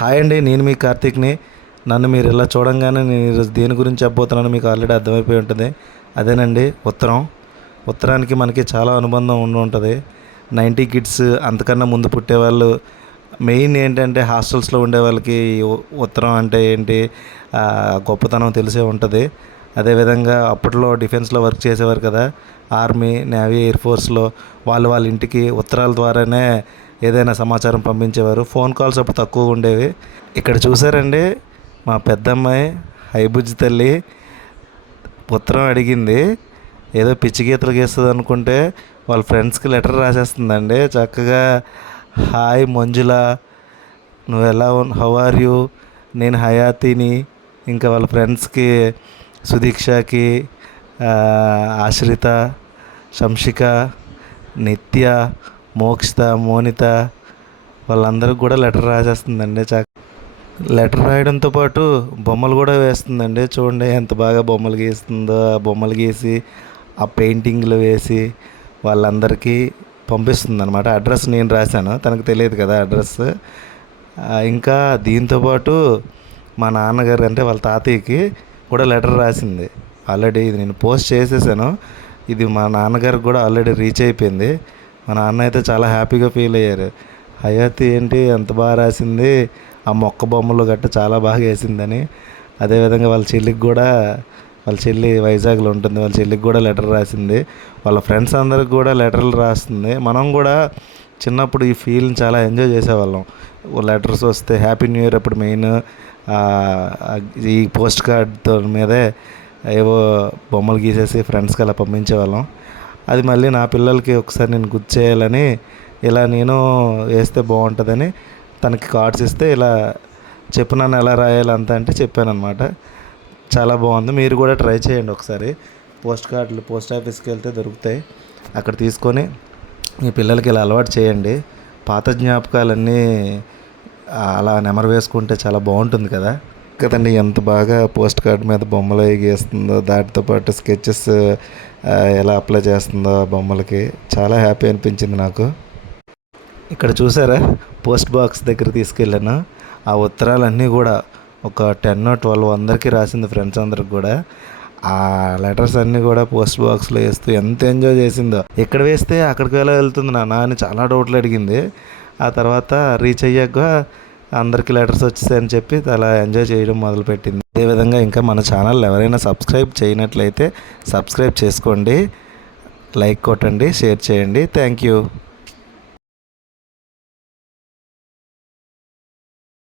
Hi అండి, నేను మీ కార్తీక్ని. నన్ను మీరు ఇలా చూడంగానే నేను ఈరోజు దేని గురించి చెప్పబోతున్నానో మీకు ఆల్రెడీ అర్థమైపోయి ఉంటుంది. అదేనండి ఉత్తరం. ఉత్తరానికి మనకి చాలా అనుబంధం ఉండి ఉంటుంది. 90 కిడ్స్ అంతకన్నా ముందు పుట్టేవాళ్ళు మెయిన్ ఏంటంటే హాస్టల్స్లో ఉండే వాళ్ళకి ఉత్తరం అంటే ఏంటి గొప్పతనం తెలిసే ఉంటుంది. అదేవిధంగా అప్పట్లో డిఫెన్స్లో వర్క్ చేసేవారు కదా, ఆర్మీ, నేవీ, ఎయిర్ ఫోర్స్లో వాళ్ళ ఇంటికి ఉత్తరాల ద్వారానే ఏదైనా సమాచారం పంపించేవారు. ఫోన్ కాల్స్ అప్పుడు తక్కువ ఉండేవి. ఇక్కడ చూసారండి, మా పెద్దమ్మాయి హైబుజ్జి తల్లి ఉత్తరం అడిగింది. ఏదో పిచ్చి గీతలు గీస్తుంది అనుకుంటే వాళ్ళ ఫ్రెండ్స్కి లెటర్ రాసేస్తుందండి చక్కగా. హాయ్ మంజుల, నువ్వు ఎలా హౌ ఆర్ యూ, నేను హయాతిని. ఇంకా వాళ్ళ ఫ్రెండ్స్కి సుదీక్షకి, ఆశ్రిత, శంషిక, నిత్య, మోక్షిత, మోనిత వాళ్ళందరికీ కూడా లెటర్ రాసేస్తుందండి. లెటర్ రాయడంతో పాటు బొమ్మలు కూడా వేస్తుందండి. చూడండి ఎంత బాగా బొమ్మలు గీస్తుందో. ఆ బొమ్మలు గీసి ఆ పెయింటింగ్లు వేసి వాళ్ళందరికీ పంపిస్తుంది అనమాట. అడ్రస్ నేను రాశాను, తనకు తెలియదు కదా అడ్రస్. ఇంకా దీంతోపాటు మా నాన్నగారు అంటే వాళ్ళ తాతయ్యకి కూడా లెటర్ రాసింది. ఆల్రెడీ ఇది నేను పోస్ట్ చేసేసాను. ఇది మా నాన్నగారికి కూడా ఆల్రెడీ రీచ్ అయిపోయింది. మా నాన్న అయితే చాలా హ్యాపీగా ఫీల్ అయ్యారు. హయాతి ఏంటి ఎంత బాగా రాసింది, ఆ మొక్క బొమ్మలు గట్ట చాలా బాగా వేసిందని. అదేవిధంగా వాళ్ళ చెల్లికి కూడా, వాళ్ళ చెల్లి వైజాగ్లో ఉంటుంది, వాళ్ళ చెల్లికి కూడా లెటర్ రాసింది. వాళ్ళ ఫ్రెండ్స్ అందరికి కూడా లెటర్లు రాస్తుంది. మనం కూడా చిన్నప్పుడు ఈ ఫీల్ని చాలా ఎంజాయ్ చేసేవాళ్ళం. లెటర్స్ వస్తే హ్యాపీ న్యూ ఇయర్ అప్పుడు మెయిన్ ఈ పోస్ట్ కార్డ్తో మీదే ఏవో బొమ్మలు గీసేసి ఫ్రెండ్స్కి అలా పంపించేవాళ్ళం. అది మళ్ళీ నా పిల్లలకి ఒకసారి నేను గుర్తు చేయాలని ఇలా నేను వేస్తే బాగుంటుందని తనకి కార్డ్స్ ఇస్తే ఇలా చెప్పినాను ఎలా రాయాలి అంతా అంటే చెప్పాను అనమాట. చాలా బాగుంది. మీరు కూడా ట్రై చేయండి ఒకసారి. పోస్ట్ కార్డులు పోస్ట్ ఆఫీస్కి వెళ్తే దొరుకుతాయి, అక్కడ తీసుకొని మీ పిల్లలకి ఇలా అలవాటు చేయండి. పాత జ్ఞాపకాలన్నీ అలా నెమరు వేసుకుంటే చాలా బాగుంటుంది కదా కదండి. ఎంత బాగా పోస్ట్ కార్డ్ మీద బొమ్మలు గీస్తుందో, దాటితో పాటు స్కెచెస్ ఎలా అప్లై చేస్తుందో ఆ బొమ్మలకి చాలా హ్యాపీ అనిపించింది నాకు. ఇక్కడ చూసారా, పోస్ట్ బాక్స్ దగ్గర తీసుకెళ్ళాను. ఆ ఉత్తరాలన్నీ కూడా ఒక 10-12 అందరికీ రాసింది, ఫ్రెండ్స్ అందరికి కూడా. ఆ లెటర్స్ అన్నీ కూడా పోస్ట్ బాక్స్లో వేస్తూ ఎంత ఎంజాయ్ చేసిందో. ఎక్కడ వేస్తే అక్కడికి ఎలా వెళ్తుంది నాన్న అని చాలా డౌట్లు అడిగింది. ఆ తర్వాత రీచ్ అయ్యాక అందరికీ లెటర్స్ వచ్చేసాయని చెప్పి అలా ఎంజాయ్ చేయడం మొదలుపెట్టింది. అదేవిధంగా ఇంకా మన ఛానల్ ఎవరైనా సబ్స్క్రైబ్ చేయనట్లయితే సబ్స్క్రైబ్ చేసుకోండి, లైక్ కొట్టండి, షేర్ చేయండి. Thank you.